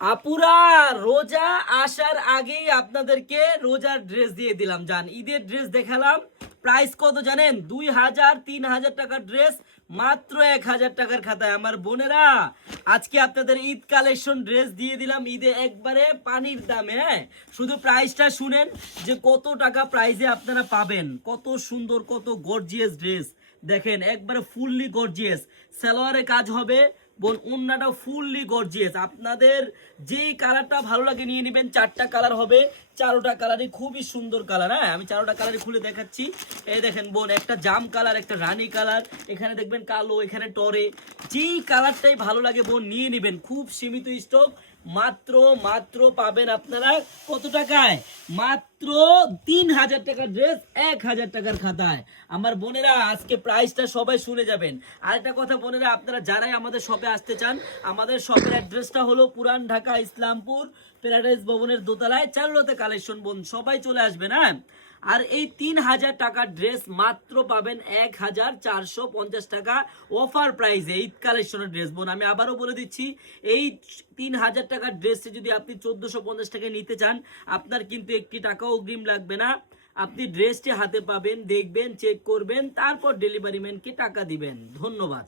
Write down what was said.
আপুরা, রোজা আসার আগেই আপনাদেরকে রোজার ড্রেস দিয়ে দিলাম যান ঈদের ড্রেস দেখালাম। প্রাইস কত জানেন? দুই হাজার, তিন হাজার টাকার ড্রেস মাত্র এক হাজার টাকার খাতায়। আমার বোনেরা, আজকে আপনাদের ঈদ কালেকশন ড্রেস দিয়ে দিলাম। ঈদে একবারে পানির দামে হ্যাঁ? শুধু প্রাইসটা শুনেন যে কত টাকা প্রাইসে আপনারা পাবেন। কত সুন্দর, কত গর্জিয়াস ড্রেস দেখেন, একবারে ফুললি গর্জিয়াস সালোয়ারে কাজ হবে বোন উন্নাটা ফুললি গর্জিয়াস আপনাদের যেই কালারটা ভালো লাগে নিয়ে নেবেন, চারটা কালার হবে। চারোটা কালারই খুবই সুন্দর কালার হ্যাঁ? আমি চারোটা কালারই খুলে দেখাচ্ছি। এই দেখেন বোন, একটা জাম কালার একটা রানি কালার এখানে দেখবেন কালো, এখানে টরে। যেই কালারটাই ভালো লাগে বোন, নিয়ে নেবেন। খুব সীমিত স্টক মাত্র মাত্র পাবেন আপনারা কত টাকায়? মাত্র তিন হাজার টাকার ড্রেস এক হাজার টাকার খাতায়। আমার বোনেরা, আজকে প্রাইসটা সবাই শুনে যাবেন। আরেকটা কথা বোনেরা, আপনারা যারাই আমাদের শপে আসতে চান, আমাদের শপের অ্যাড্রেসটা হলো পুরান ঢাকা ইসলামপুর প্যারাডাইস ভবনের দোতলায় চারুলতে কালেকশন বোন। সবাই চলে আসবেন হ্যাঁ? আর এই তিন হাজার টাকার ড্রেস মাত্র পাবেন এক হাজার চারশো পঞ্চাশ টাকা অফার প্রাইসে ঈদ কালেকশনের ড্রেস বোন, আমি আবারও বলে দিচ্ছি, এই তিন হাজার টাকার ড্রেসটি যদি আপনি চোদ্দশো পঞ্চাশ টাকায় নিতে চান, আপনার কিন্তু একটি টাকাও অগ্রিম লাগবে না। আপনি ড্রেসটি হাতে পাবেন, দেখবেন চেক করবেন, তারপর ডেলিভারি ম্যানকে টাকা দিবেন। ধন্যবাদ।